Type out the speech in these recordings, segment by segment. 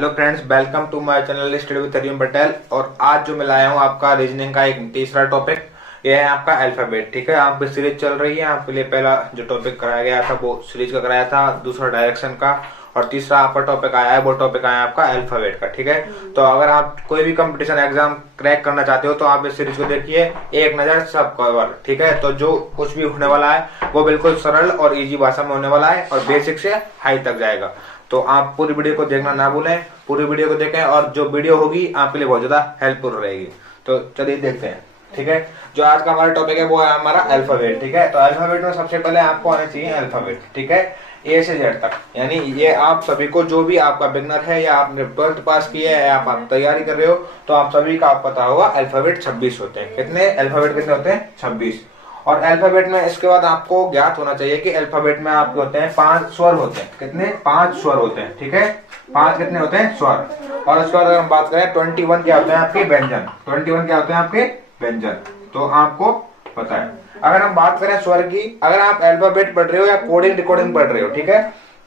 Hello friends, welcome to my channel study with Ariyam Patel. और आज जो मैं लाया हूँ आपका रीजनिंग का एक तीसरा टॉपिक, यह है आपका अल्फाबेट। ठीक है, आपकी सीरीज चल रही है। आपके लिए पहला जो टॉपिक कराया गया था वो सीरीज का कराया था, दूसरा डायरेक्शन का, और तीसरा आपका टॉपिक आया है वो टॉपिक आया है आपका अल्फाबेट का। ठीक है, तो अगर आप कोई भी कंपटीशन एग्जाम क्रैक करना चाहते हो तो आप इस सीरीज को देखिए, एक नजर सब कवर। ठीक है, तो जो कुछ भी होने वाला है वो बिल्कुल सरल और इजी भाषा में होने वाला है और बेसिक से हाई तक जाएगा। तो आप पूरी वीडियो को देखना ना भूलें, पूरी वीडियो को देखें और जो वीडियो होगी आपके लिए बहुत ज्यादा हेल्पफुल रहेगी। तो चलिए देखते हैं। ठीक है, जो आज का हमारा टॉपिक है वो है हमारा अल्फाबेट। ठीक है, तो अल्फाबेट में सबसे पहले आपको आना चाहिए अल्फाबेट। ठीक है, ए से जेड तक, यानी ये आप सभी को, जो भी आपका बिगनर है या आपने 12th पास किया है या आप तैयारी कर रहे हो, तो आप सभी का आप पता होगा अल्फाबेट 26 होते हैं। कितने अल्फाबेट कितने होते हैं? 26। और अल्फाबेट में इसके बाद आपको ज्ञात होना चाहिए कि अल्फाबेट में आपके होते हैं 5 स्वर होते हैं। कितने? 5 स्वर होते हैं। ठीक है, 5 कितने होते हैं? स्वर। और उसके बाद अगर हम बात करें 21 क्या होते हैं आपके? व्यंजन। 21 क्या होते हैं आपके? व्यंजन। तो आपको पता है। अगर हम बात करें स्वर की, अगर आप अल्फाबेट पढ़ रहे हो या कोडिंग रिकॉर्डिंग पढ़ रहे हो, ठीक है,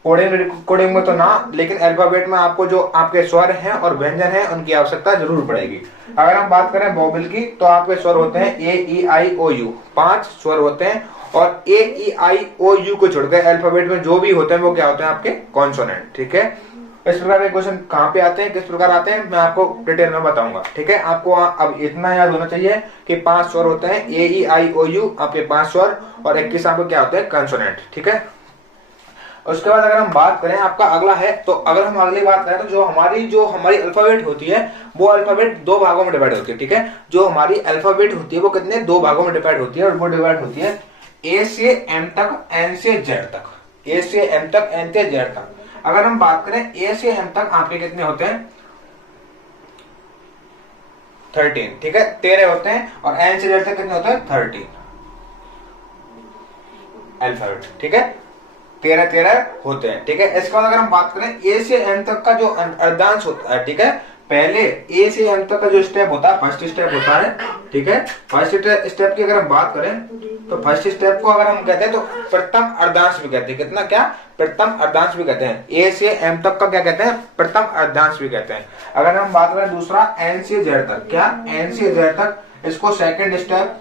कोडिंग में तो ना, लेकिन अल्फाबेट में आपको जो आपके स्वर हैं और व्यंजन हैं उनकी आवश्यकता जरूर पड़ेगी। अगर हम बात करें वोवेल की, तो आपके स्वर होते हैं ए ई आई ओ यू, 5 स्वर होते हैं। और ए ई आई ओ यू को छोड़कर अल्फाबेट में जो भी होते हैं वो क्या होते हैं? आपके कॉन्सोनेंट। ठीक है, इस प्रकार के क्वेश्चन कहाँ पे आते हैं, किस प्रकार आते हैं, मैं आपको डिटेल में बताऊंगा। ठीक है, आपको अब इतना याद होना चाहिए कि 5 स्वर होते हैं, ए ई आई ओ यू आपके 5 स्वर, और 21 आपको क्या होते हैं? कंसोनेंट। ठीक है, उसके बाद अगर हम बात करें, आपका अगला है, तो अगर हम अगली बात करें तो जो हमारी अल्फाबेट होती है वो अल्फाबेट 2 भागों में डिवाइड होती है। ठीक है, जो हमारी अल्फाबेट होती है वो कितने? 2 भागों में डिवाइड होती है, और वो डिवाइड होती है ए से एम तक, एन से जेड तक। ए से एम तक, एन से जेड तक। अगर हम बात करें ए से एम तक आपके कितने होते हैं? 13। ठीक है, 13 होते हैं। और एन से जेड तक कितने होते हैं? 13 अल्फाबेट। ठीक है, 13 होते हैं। ठीक है, इसके बाद अगर हम बात करें ए से एम तक का जो अर्धांश होता है, ठीक है, पहले ए से एम तक का जो स्टेप होता है, फर्स्ट स्टेप होता है। ठीक है, फर्स्ट स्टेप की अगर हम बात करें तो फर्स्ट स्टेप को अगर हम कहते हैं तो प्रथम अर्धांश भी कहते हैं। कितना? क्या? प्रथम अर्धांश भी कहते हैं। ए से एम तक का क्या कहते हैं? प्रथम अर्धांश भी कहते हैं। अगर हम बात करें दूसरा एन से जेड तक, क्या? एन से जेड तक, इसको सेकंड स्टेप,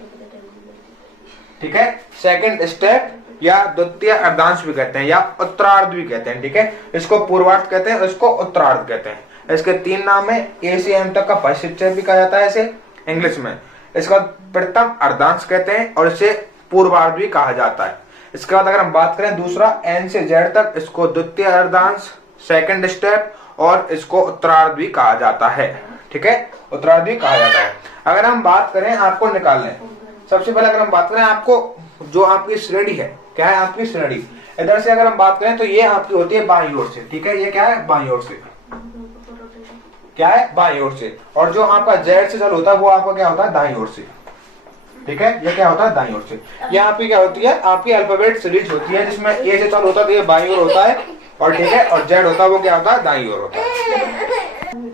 ठीक है, सेकंड स्टेप या द्वितीय अर्धांश भी कहते हैं, या उत्तरार्ध भी कहते हैं। ठीक है, इसको पूर्वार्ध कहते हैं, इसको उत्तरार्ध कहते हैं। इसके 3 नाम है। ए से एम तक का फर्स्ट स्टेप भी कहा जाता है इसे इंग्लिश में। इसका प्रथम अर्धांश कहते हैं और इसे पूर्वार्ध भी कहा जाता है। इसके बाद अगर हम बात करें दूसरा एन से जेड तक, इसको द्वितीय अर्धांश, सेकंड स्टेप, और इसको उत्तरार्ध भी कहा जाता है। ठीक है, उत्तरार्ध भी कहा जाता है। अगर हम बात करें आपको निकालने, सबसे पहले अगर हम बात करें आपको जो आपकी श्रेणी है, क्या है आपकी श्रेणी? इधर से अगर हम बात करें तो ये आपकी होती है बाईं ओर से। ठीक है, ये क्या है? बाईं ओर से। क्या है? बाईं ओर से। और जो आपका जेड से चालू होता है वो आपका क्या होता है? दाईं ओर से। ठीक है, ये क्या होता है? दाईं ओर से। ये आपकी क्या होती है? आपकी अल्फाबेट सीरीज होती है, जिसमें ए से चालू होता है तो ये बाईं ओर होता है, और ठीक है, और जेड होता है वो क्या होता है? दाईं ओर होता है।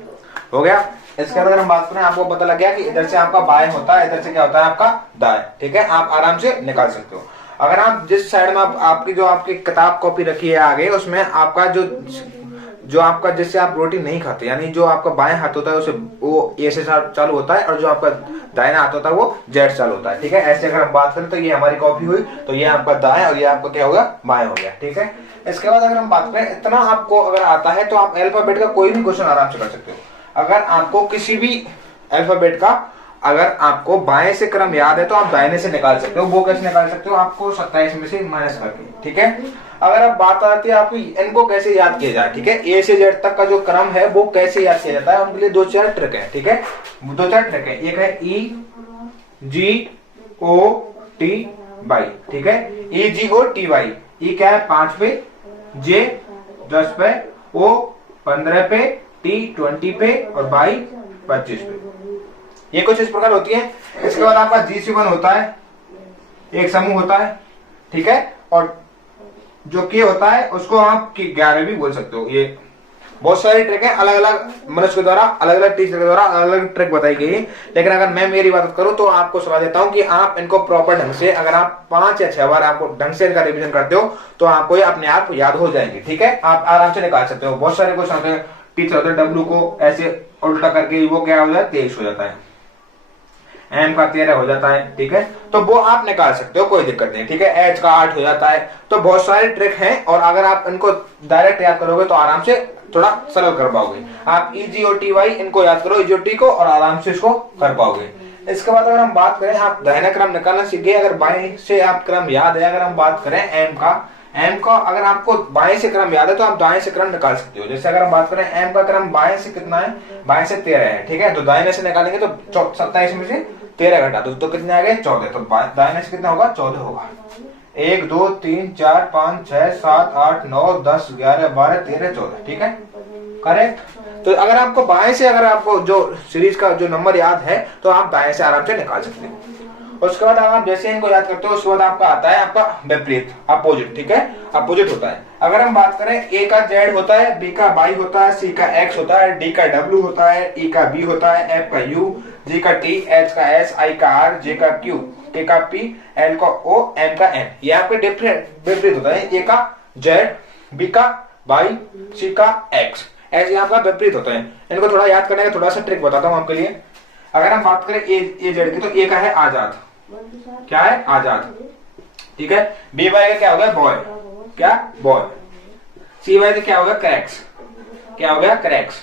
हो गया। इसके बाद अगर हम बात करें, आपको पता लग गया कि इधर से आपका बाएं होता है, इधर से क्या होता है? आपका दाएं। ठीक है, आप आराम से निकाल सकते हो। अगर आप जिस साइड में आपकी जो आपकी किताब कॉपी रखी है आगे, उसमें आपका जो आपका जिससे आप रोटी नहीं खाते, यानी जो आपका बाएं हाथ होता है उसे वो ए से चालू होता है, और जो आपका दाहिना हाथ होता है वो जेड चालू होता है। ठीक है, ऐसे अगर हम बात करें तो ये हमारी कॉपी हुई, तो ये आपका दाएं और ये आपका क्या होगा? बाएं हो गया। ठीक है, इसके बाद अगर हम बात करें, इतना आपको अगर आता है तो आप अल्फाबेट का कोई भी क्वेश्चन आराम से कर सकते हो। अगर आपको किसी भी अल्फाबेट का अगर आपको बाएं से क्रम याद है तो आप दाहिने से निकाल सकते हो। वो कैसे निकाल सकते हो? आपको 27 में से माइनस करके। ठीक है, अगर अब बात आती है आपकी इनको कैसे याद किया जाए, ठीक है, ए से जेड तक का जो क्रम है वो कैसे याद किया जाता है, उनके लिए 2-4 ट्रिक है। ठीक है, 2-4 ट्रिक है। एक है ई जी ओ टी वाई। ठीक है, ई जी ओ टी वाई। ई क्या है? 5 पे, जे 10 पे, ओ 15 पे, टी 20 पे, और वाई 25 पे। ये कुछ इस प्रकार होती है। इसके बाद आपका G7 होता है, एक समूह होता है। ठीक है, और जो के होता है उसको आप 11 भी बोल सकते हो। ये बहुत सारी ट्रिक है, अलग अलग मनुष्य के द्वारा, अलग अलग टीचर के द्वारा अलग अलग ट्रिक बताई गई है। लेकिन अगर मैं मेरी बात करूं तो आपको सलाह देता हूं कि आप इनको प्रॉपर ढंग से, अगर आप 5 या 6 बार आपको ढंग से इनका रिवीजन करते हो तो आपको ये अपने आप याद हो जाएंगे। ठीक है, आप आराम से निकाल सकते हो। बहुत सारे क्वेश्चन होते हैं पीछे होता है W को ऐसे उल्टा करके वो क्या हो जाता है 23 हो जाता है, M का 13 हो जाता है, ठीक है। तो वो आप निकाल सकते हो, कोई दिक्कत नहीं, ठीक है। H का 8 हो जाता है। तो बहुत सारे ट्रिक हैं और अगर आप इनको डायरेक्ट याद करोगे तो आराम से थोड़ा सरल कर पाओगे। आप EGOTY इनको याद करो, EGOT को, और आराम से इसको कर पाओगे। इसके बाद अगर हम बात करें, आप दाहिना क्रम निकालना सीख गए, अगर बाएं से आप क्रम याद है, अगर हम बात करें M का अगर आपको बाएं से क्रम याद है तो आप दाएं से क्रम निकाल सकते हो। जैसे अगर हम बात करें M का क्रम बाएं से कितना है, बाएं से 13 है, ठीक है। तो दाहिने से निकालेंगे तो 27 में से 13 घटा दो तो कितने आ गए 14, तो दाहिने से कितना होगा 14 होगा। 1 2 3 4 5 6 7 8 9 10 11 12 13 14, ठीक है, करेक्ट। तो अगर आपको बाएं से, अगर आपको जो सीरीज का जो नंबर याद है तो आप दाएं से आराम से निकाल सकते हो। उसके बाद आप जैसे इनको याद करते हो उसके बाद आपका आता है आपका विपरीत, अपोजिट, ठीक है, अपोजिट होता है। अगर हम बात करें A का Z होता है, B का Y होता है, C का X होता है, D का W होता है, E का B होता है, F का U, G का T, H का S, I का R, J का Q, K का P, L का O, M का N। ये आपके डिफरेंट विपरीत होता है। A का Z, B का Y, C का X, ऐसे आपका विपरीत होता है। इनको थोड़ा याद करने का थोड़ा सा ट्रिक बताता हूँ आपके लिए। अगर हम बात करें A Z की, तो A का है आजाद, क्या है आजाद, ठीक है। B Y का क्या हो गया बॉय, क्या बॉय। C Y से क्या हो गया क्रैक्स, क्या हो गया क्रैक्स,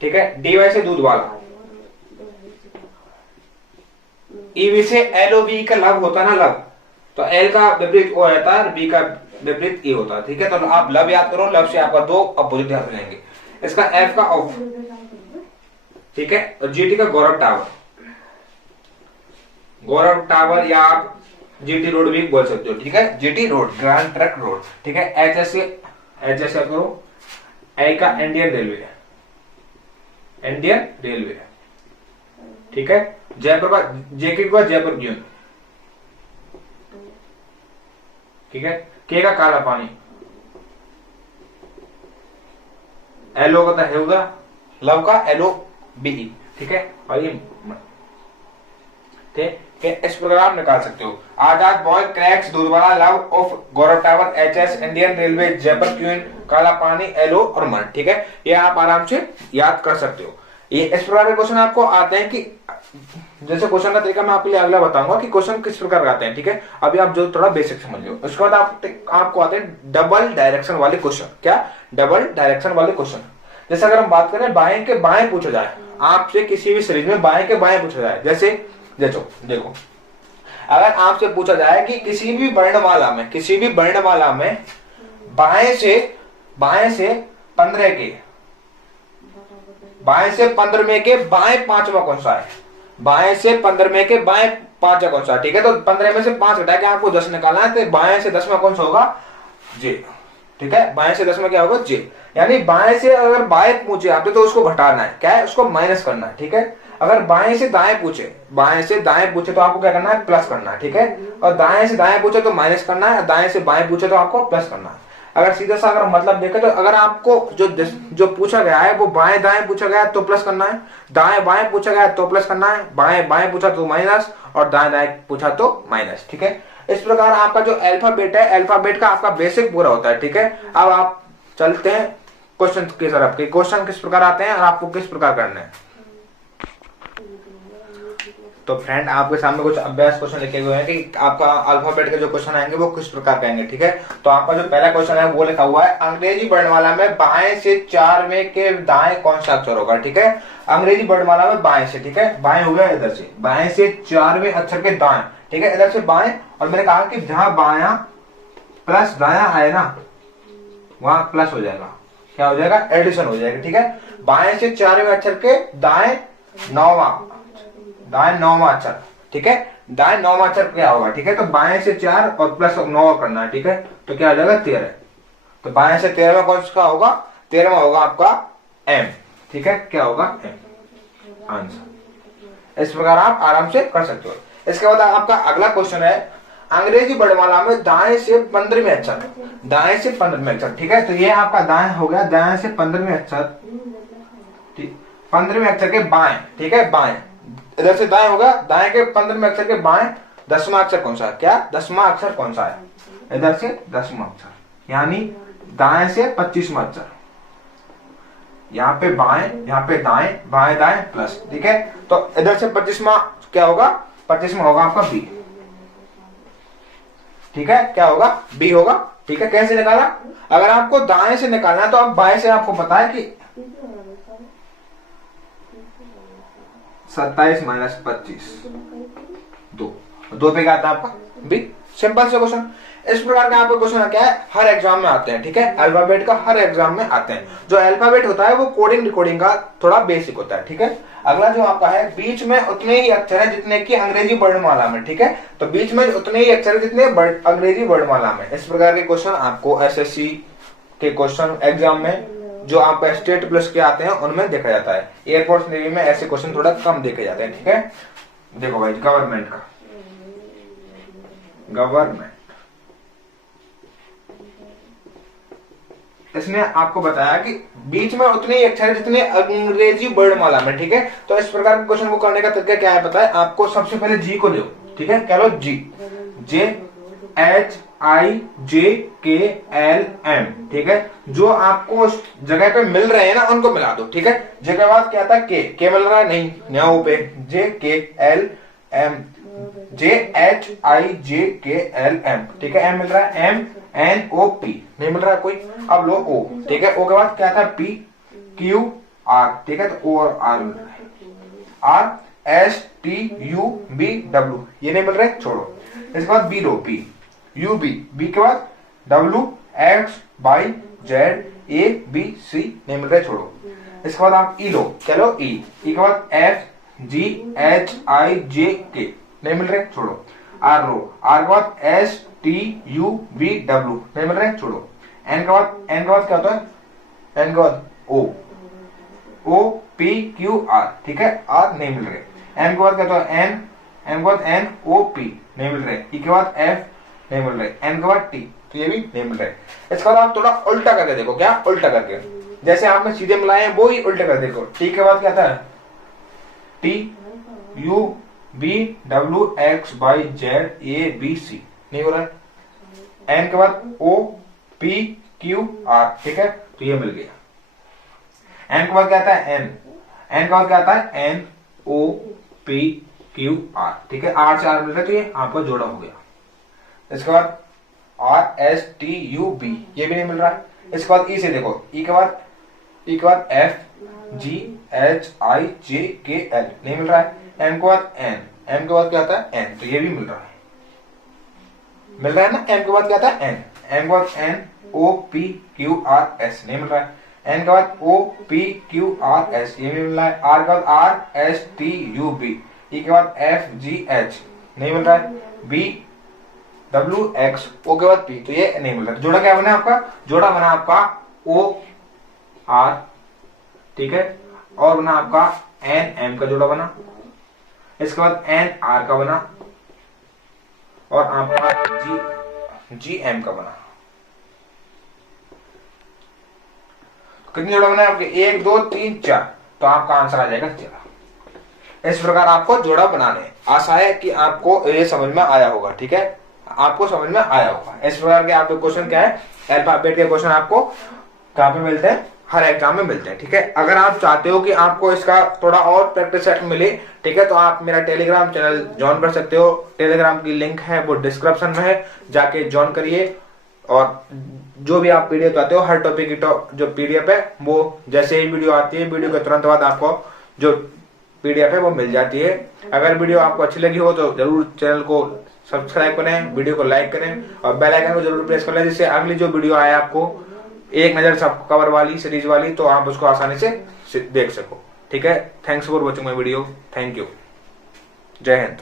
ठीक है। D Y से दूध वाला। E V से L O V का लव होता है ना, लव, तो L का विपरीत O रहता है और B का विपरीत E होता है, ठीक है। तो आप लव याद करो, लव से आपका दो अपोजिट याद हो जाएंगे। इसका F का ऑफ, ठीक है। और GT का गौरव टावर, गौरव टावर या आप GT रोड भी बोल सकते हो, ठीक है, GT road, grand truck road, ठीक है। HS याद करो, I का इंडियन रेलवे, इंडियन रेलवे, ठीक है। जयपुर का JK का जयपुर क्यों, ठीक है। K का काला पानी, LO का होगा लव का LOVE, ठीक है। और ये ठीक है, इस प्रकार आप निकाल सकते हो। आजाद, बॉय, क्रैक्स, दूधवाला, love, off, Gaurav tower, HS, Indian railway, Jaipur queen, Kala Pani, LO और मन, ठीक है। ये आप आराम से याद कर सकते हो। ये इस प्रकार के क्वेश्चन आपको आते हैं कि जैसे क्वेश्चन का तरीका मैं आपके लिए अगला बताऊंगा कि क्वेश्चन किस प्रकार आते हैं, ठीक है। अभी आप जो थोड़ा बेसिक समझ लो। उसके बाद आपको आते हैं डबल डायरेक्शन वाले क्वेश्चन। क्या डबल डायरेक्शन वाले क्वेश्चन, जैसे अगर हम बात करें बाएं के बाएं पूछा जाए आपसे, किसी भी सीरीज में बाएं के बाएं पूछा जाए, जैसे देखो अगर आपसे पूछा जाए कि किसी भी वर्णमाला में, किसी भी वर्णमाला में बाएं से 15 के, बाएं से 15 के बाएं पांचवा कौन सा है, बाएं से 15 के बाएं पांचवा कौन सा है, ठीक है। तो 15 में से 5 घटा के आपको 10 निकालना है, तो बाएं से 10वां कौन सा होगा जे, ठीक है। बाएं से 10वां क्या होगा जे, यानी बाएं से अगर बाएं पूछे आपसे तो उसको घटाना है, क्या है, उसको माइनस करना है, ठीक है। अगर बाएं से दाएं पूछे, बाएं से दाएं पूछे तो आपको क्या करना है, प्लस करना है, ठीक है। और दाएं से दाएं पूछे तो माइनस करना है, दाएं से बाएं पूछे तो आपको प्लस करना है। अगर सीधा सा अगर मतलब देखें तो अगर आपको जो पूछा गया है वो बाएं दाएं पूछा गया है तो प्लस करना है, दाएं बाएं पूछा गया है तो प्लस करना है, बाएं बाएं पूछा तो माइनस, और दाएं दाएं पूछा तो माइनस, ठीक है। इस प्रकार आपका जो अल्फाबेट है, अल्फाबेट का आपका बेसिक पूरा होता है, ठीक है। अब आप चलते हैं क्वेश्चन की तरफ कि क्वेश्चन किस प्रकार आते हैं और आपको किस प्रकार करना है। तो फ्रेंड आपके सामने कुछ अभ्यास क्वेश्चन लिखे हुए हैं कि आपका अल्फाबेट के जो क्वेश्चन आएंगे वो किस प्रकार के आएंगे, ठीक है। तो आपका जो पहला क्वेश्चन है वो लिखा हुआ है, अंग्रेजी वर्णमाला में बाएं से 4वें के दाएं कौन सा अक्षर होगा, ठीक है। अंग्रेजी वर्णमाला में बाएं से, ठीक है, बाएं हो गया इधर से, बाएं से 4वें अक्षर के दाएं, ठीक है, इधर से बाएं। और मैंने कहा कि जहां बायां प्लस दायां आए ना वहां प्लस हो जाएगा, क्या हो जाएगा, एडिशन हो जाएगा, ठीक है। बाएं से 4वें अक्षर के दाएं 9वां अक्षर, ठीक है, दाएं 9वां अक्षर क्या होगा, ठीक है। तो बाएं से 4 और प्लस 9 करना है, ठीक है। तो क्या हो जाएगा 13, तो बाएं से 13वां कौन सा होगा, 13वां होगा आपका M, ठीक है, क्या होगा M आंसर। इस प्रकार आप आराम से कर सकते हो। इसके बाद आपका अगला क्वेश्चन है, अंग्रेजी वर्णमाला में दाएं से 15वें अक्षर, दाएं से 15वें अक्षर, ठीक है। तो ये आपका दाएं हो गया, दाएं से 15वें अक्षर, 15वें अक्षर के बाएं, ठीक है, बाएं इधर से दाएं होगा, दाएं के 15वें अक्षर के बाएं 10वां अक्षर कौन सा है, क्या 10वां अक्षर कौन सा है, इधर से 10वां अक्षर, यानी दाएं से 25वां अक्षर, यहाँ पे बाएं, यहाँ पे दाएं, बाएं दाएं प्लस, ठीक है। तो इधर से 25वां क्या होगा, 25वां होगा आपका बी, ठीक है। क्या होगा, बी होगा, ठीक है। कैसे निकाला, अगर आपको दाएं से निकालना है तो आप बाएं से, आपको पता है कि 27 माइनस 25 दो पे क्या आता है आपका बी। सिंपल से क्वेश्चन। इस प्रकार के आपके क्वेश्चन क्या है, हर एग्जाम में आते हैं, ठीक है। अल्फाबेट का हर एग्जाम में आते हैं। जो अल्फाबेट होता है वो कोडिंग डिकोडिंग का थोड़ा बेसिक होता है, ठीक है। अगला जो आपका है, बीच में उतने ही अक्षर है जितने की अंग्रेजी वर्णमाला में, ठीक है। तो बीच में उतने ही अक्षर है जितने अंग्रेजी वर्णमाला में। इस प्रकार के क्वेश्चन आपको एसएससी के क्वेश्चन एग्जाम में जो आपका स्टेट प्लस के आते हैं उनमें देखा जाता है। एयरफोर्स नेवी में ऐसे क्वेश्चन थोड़ा कम देखे जाते हैं, ठीक है। देखो भाई, गवर्नमेंट का, गवर्नमेंट, इसने आपको बताया कि बीच में उतने ही अक्षर जितने अंग्रेजी वर्णमाला में, ठीक है। तो इस प्रकार के क्वेश्चन को करने का तरीका क्या है पता है आपको। सबसे पहले जी को लो, ठीक है। क्या लो, जी, JHIJKLM, ठीक है। जो आपको उस जगह पे मिल रहे हैं ना उनको मिला दो, ठीक है। जे के बाद क्या था, के मिल रहा है, नहीं न्याओ पे JKLM, JHIJKLM, ठीक है। एम मिल रहा है, MNOP नहीं मिल रहा है कोई। अब लो O, ठीक है। O के बाद क्या था, PQR, ठीक है। तो O और R मिल रहा है, RSTUBW ये नहीं मिल रहा है, छोड़ो। इसके बाद B लो, PUB, B के बाद WXYZABC नहीं मिल रहा है, छोड़ो। इसके बाद आप E लो, क्या लो, E के बाद FGHIJK नहीं मिल रहे, छोड़ो। R लो, R के बाद STUBW नहीं मिल रहे, छोड़ो। N के बाद क्या होता है, N के बाद OPQR, ठीक है। R नहीं मिल रहे। M के बाद क्या होता है, N के बाद NOP नहीं मिल रहे। E के बाद F नहीं मिल रहे। N के बाद T, तो ये भी नहीं मिल रहे। इसके बाद आप थोड़ा उल्टा करके देखो, क्या उल्टा करके, जैसे आपने सीधे मिलाए हैं वो ही उल्टा कर देखो। T के बाद क्या था, TUBWXYZABC नहीं हो रहा है। N के बाद OPQR, ठीक है। तो ये मिल गया। N के बाद क्या आता है, N के बाद क्या आता है, NOPQR, ठीक है। R से R मिल रहा है तो ये आपका जोड़ा हो गया। इसके बाद RSTUB ये भी नहीं मिल रहा है। इसके बाद E से देखो, E के बाद FGHIJKL नहीं मिल रहा है। M के बाद N के बाद क्या आता है, N, तो ये भी मिल रहा है, ना। M के बाद क्या आता है, N के बाद NOPQRS नहीं मिल रहा है। N के बाद OPQRS ये भी मिल रहा है। R के बाद RSTUB, E के बाद FGH नहीं मिल रहा है। BWX, O के बाद P, तो ये नहीं मिल रहा है। जोड़ा क्या बना आपका, जोड़ा बना आपका OR, ठीक है। और बना आपका NM का जोड़ा बना। इसके बाद NR का बना और आपका GM का बना। कितने जोड़ा बना है आपके, 1 2 3 4, तो आपका आंसर आ जाएगा 4। इस प्रकार आपको जोड़ा बनाने। आशा है कि आपको ये समझ में आया होगा, ठीक है। आपको समझ में आया होगा। इस प्रकार के आपके क्वेश्चन क्या है, अल्फाबेट के क्वेश्चन आपको कहाँ पे मिलते हैं, हर एग्जाम में मिलते हैं, ठीक है। अगर आप चाहते हो कि आपको इसका थोड़ा और प्रैक्टिस सेट मिले, ठीक है, तो आप मेरा टेलीग्राम चैनल ज्वाइन कर सकते हो। टेलीग्राम की लिंक है वो डिस्क्रिप्शन में है, जाके ज्वाइन करिए। और जो भी आप पीडीएफ चाहते हो, हर टॉपिक की जो पीडीएफ है वो जैसे ही वीडियो आती है, वीडियो के तुरंत बाद आपको जो पीडीएफ है वो मिल जाती है। अगर वीडियो आपको अच्छी लगी हो तो जरूर चैनल को सब्सक्राइब करें, वीडियो को लाइक करें और बेल आइकन को जरूर प्रेस कर लें, जिससे अगली जो वीडियो आए आपको एक नजर सब कवर वाली सीरीज वाली, तो आप उसको आसानी से देख सको, ठीक है। Thanks for watching my video, thank you, जय हिंद।